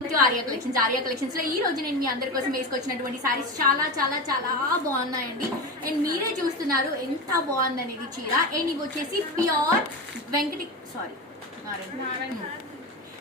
Arya collections Arya కలెక్షన్స్లో ఈ రోజు నేను మీ అందరి కోసం వేసుకొచ్చినటువంటి సారీస్ చాలా చాలా చాలా బాగున్నాయండి. అండ్ మీరే చూస్తున్నారు ఎంత బాగుంది అనేది చీర. అండ్ ఇవి వచ్చేసి ప్యూర్ వెంకటి సారీ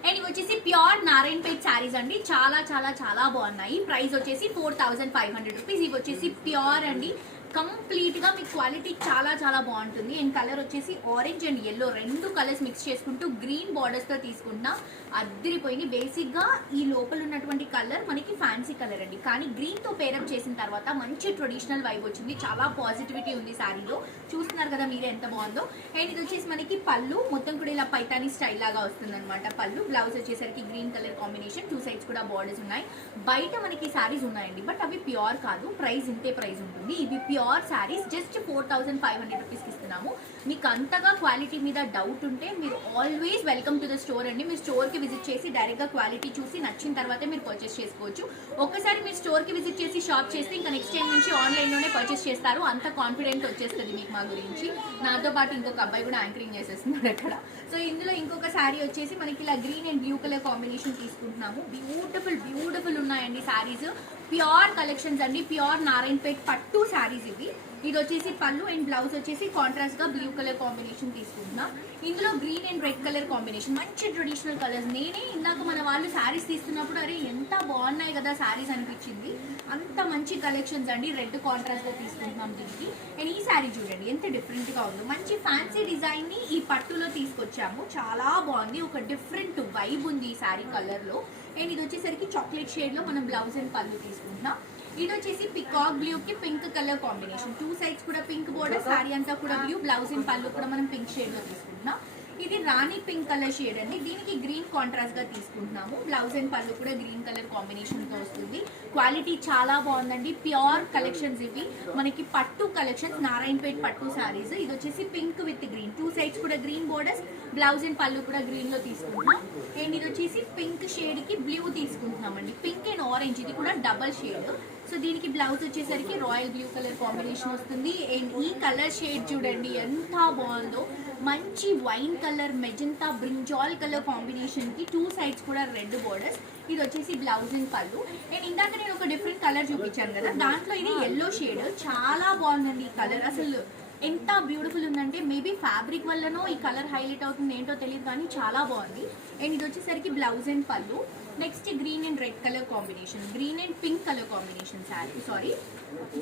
అండ్ ఇవి వచ్చేసి ప్యూర్ నారాయణపేట్ శారీస్ అండి. చాలా చాలా చాలా బాగున్నాయి. ప్రైస్ వచ్చేసి four thousand five hundred rupees ఇవి వచ్చేసి ప్యూర్ అండి. కంప్లీట్గా క్వాలిటీ చాలా చాలా బాగుంటుంది. అండ్ కలర్ వచ్చేసి ఆరెంజ్ అండ్ ఎల్లో రెండు కలర్స్ మిక్స్ చేసుకుంటూ గ్రీన్ బార్డర్స్తో తీసుకుంటున్నా అద్దరిపోయింది. బేసిక్గా ఈ లోపల ఉన్నటువంటి కలర్ మనకి ఫ్యాన్సీ కలర్ అండి. కానీ గ్రీన్తో పేరప్ చేసిన తర్వాత మంచి ట్రెడిషనల్ వైబ్ వచ్చింది. చాలా పాజిటివిటీ ఉంది శారీలో. చూస్తున్నారు కదా మీరే ఎంత బాగుందో. అండ్ ఇది వచ్చేసి మనకి పళ్ళు. మొత్తం కూడా ఇలా పైతాని స్టైల్ లాగా వస్తుందన్నమాట పళ్ళు. బ్లౌజ్ వచ్చేసరికి green colour combination. Two sides కూడా బార్డర్స్ ఉన్నాయి. బయట మనకి శారీస్ ఉన్నాయండి. బట్ అవి ప్యూర్ కాదు. ప్రైస్ ఇంతే ప్రైస్ ఉంటుంది. ఇవి pure saris just four thousand five hundred రూపీస్కి ఇస్తున్నాము. మీకు అంతగా క్వాలిటీ మీద డౌట్ ఉంటే మీరు always welcome to the store అండి. మీరు స్టోర్కి విజిట్ చేసి డైరెక్ట్గా క్వాలిటీ చూసి నచ్చిన తర్వాతే మీరు పర్చేస్ చేసుకోవచ్చు. ఒక్కసారి మీరు స్టోర్కి విజిట్ చేసి షాప్ చేస్తే ఇంకా నెక్స్ట్ టైం నుంచి ఆన్లైన్లోనే పర్చేస్ చేస్తారు. అంత కాన్ఫిడెంట్ వచ్చేస్తుంది మీకు మా గురించి. నాతో పాటు ఇంకొక అబ్బాయి కూడా యాంకరింగ్ చేసేస్తున్నాడు అక్కడ. సో ఇందులో ఇంకొక శారీ వచ్చేసి మనకి ఇలా green and blue colour combination తీసుకుంటున్నాము. బ్యూటిఫుల్ బ్యూటిఫుల్ ఉన్నాయండి శారీస్. ప్యూర్ కలెక్షన్స్ అండి. ప్యూర్ నారాయణపేట్ పట్టు శారీస్ ఇవి. ఇది వచ్చేసి పళ్ళు అండ్ బ్లౌజ్ వచ్చేసి కాంట్రాస్ట్గా బ్లూ కలర్ కాంబినేషన్ తీసుకుంటున్నా. ఇందులో green and red colour combination మంచి ట్రెడిషనల్ కలర్స్ నేనే ఇందాక మన వాళ్ళు శారీస్ తీస్తున్నప్పుడు అరే ఎంత బాగున్నాయి కదా శారీస్ అనిపించింది. అంత మంచి కలెక్షన్స్ అండి. రెడ్ కాంట్రాస్ట్గా తీసుకుంటున్నాం దీనికి. అండ్ ఈ శారీ చూడండి ఎంత డిఫరెంట్గా ఉందో. మంచి ఫ్యాన్సీ డిజైన్ని ఈ పట్టులో తీసుకొచ్చాము. చాలా బాగుంది. ఒక డిఫరెంట్ వైబ్ ఉంది ఈ శారీ కలర్లో. అండ్ ఇది వచ్చేసరికి చాక్లెట్ షేడ్లో మనం బ్లౌజ్ అండ్ పళ్ళు తీసుకుంటున్నాం. ఇది వచ్చేసి పికాక్ బ్లూ కి pink colour combination two sides కూడా పింక్ బోర్డర్ సారీ అంతా కూడా బ్లూ బ్లౌజ్ ఇన్ పళ్ళు కూడా మనం పింక్ షేడ్లో తీసుకుంటున్నాం. ఇది రాణి పింక్ కలర్ షేడ్ అండి. దీనికి గ్రీన్ కాంట్రాస్ట్గా తీసుకుంటున్నాము. బ్లౌజ్ అండ్ పళ్ళు కూడా గ్రీన్ కలర్ కాంబినేషన్తో వస్తుంది. క్వాలిటీ చాలా బాగుందండి. ప్యూర్ కలెక్షన్స్ ఇవి. మనకి పట్టు కలెక్షన్స్ నారాయణపేట్ పట్టు సారీస్ ఇది వచ్చేసి pink with green two sides కూడా గ్రీన్ బోర్డర్స్ బ్లౌజ్ అండ్ పళ్ళు కూడా గ్రీన్లో తీసుకుంటున్నాం. అండ్ ఇది వచ్చేసి పింక్ షేడ్కి బ్లూ తీసుకుంటున్నామండి. పింక్ అండ్ ఆరెంజ్ ఇది కూడా డబల్ షేడ్ సో దీనికి బ్లౌజ్ వచ్చేసరికి రాయల్ బ్లూ కలర్ కాంబినేషన్ వస్తుంది. అండ్ ఈ కలర్ షేడ్ చూడండి ఎంత బాగుందో. మంచి wine colour magenta brinjal colour కాంబినేషన్కి టూ సైడ్స్ కూడా రెడ్ బోర్డర్స్ ఇది వచ్చేసి బ్లౌజ్ అండ్ పళ్ళు అండ్ ఇందాక నేను ఒక డిఫరెంట్ కలర్ చూపించాను కదా. దాంట్లో ఇది ఎల్లో షేడ్ చాలా బాగుందండి ఈ కలర్ అసలు ఎంత బ్యూటిఫుల్ ఉందంటే మేబీ ఫ్యాబ్రిక్ వల్లనో ఈ కలర్ హైలైట్ అవుతుంది ఏంటో తెలియదు కానీ చాలా బాగుంది. అండ్ ఇది వచ్చేసరికి బ్లౌజ్ అండ్ పళ్ళు next green and red colour combination green and pink colour combination sari sari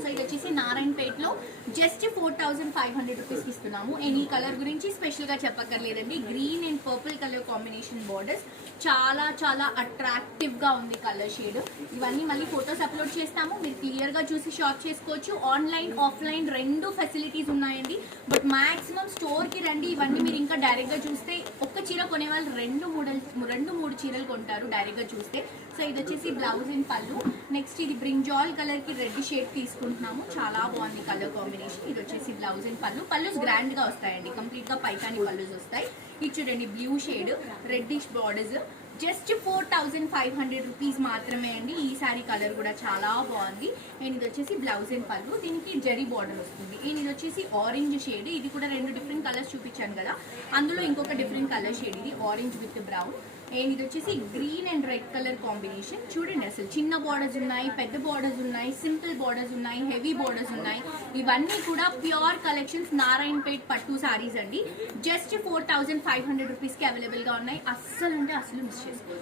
so ఇది వచ్చేసి నారాయణపేటలో just four thousand five hundred rupees ఇస్తున్నాము. ఎనీ ఈ కలర్ గురించి స్పెషల్గా చెప్పక్కర్లేదండి. Green and purple colour combination borders చాలా చాలా అట్రాక్టివ్గా ఉంది కలర్ షేడ్ ఇవన్నీ మళ్ళీ ఫొటోస్ అప్లోడ్ చేస్తాము. మీరు క్లియర్గా చూసి షాప్ చేసుకోవచ్చు. ఆన్లైన్ ఆఫ్లైన్ రెండు ఫెసిలిటీస్ ఉన్నాయండి. బట్ మాక్సిమం స్టోర్కి రండి. ఇవన్నీ మీరు ఇంకా డైరెక్ట్గా చూస్తే ఒక్క చీర కొనే వాళ్ళు రెండు మూడు రెండు మూడు చీరలు కొంటారు డైరెక్ట్గా చూస్తే. సో ఇది వచ్చేసి బ్లౌజ్ ఇన్ పళ్ళు. నెక్స్ట్ ఇది బ్రింజాల్ కలర్కి రెడ్ షేడ్ తీసుకుంటున్నాము. చాలా బాగుంది కలర్ కాంబినేషన్ ఇది వచ్చేసి బ్లౌజ్ ఇన్ పళ్ళు. పళ్ళుస్ గ్రాండ్గా వస్తాయండి. కంప్లీట్గా పైకాని పళ్ళుస్ వస్తాయి. ఇది చూడండి blue shade reddish borders just four thousand five hundred rupees మాత్రమే అండి. ఈ సారీ కలర్ కూడా చాలా బాగుంది. అండ్ ఇది వచ్చేసి బ్లౌజ్ అండ్ పళ్ళు. దీనికి జరీ బార్డర్ వస్తుంది. అండ్ ఇది వచ్చేసి ఆరెంజ్ షేడ్ ఇది కూడా రెండు డిఫరెంట్ కలర్స్ చూపించాను కదా. అందులో ఇంకొక డిఫరెంట్ కలర్ షేడ్ ఇది ఆరెంజ్ విత్ బ్రౌన్ అండ్ ఇది వచ్చేసి green and red colour combination చూడండి అసలు చిన్న బార్డర్స్ ఉన్నాయి పెద్ద బార్డర్స్ ఉన్నాయి సింపుల్ బార్డర్స్ ఉన్నాయి హెవీ బార్డర్స్ ఉన్నాయి. ఇవన్నీ కూడా ప్యూర్ కలెక్షన్స్ నారాయణపేట్ పట్టు సారీస్ అండి. Just four thousand five hundred రూపీస్కి అవైలబుల్గా ఉన్నాయి. అస్సలు అంటే అసలు మిస్ చేసుకోవచ్చు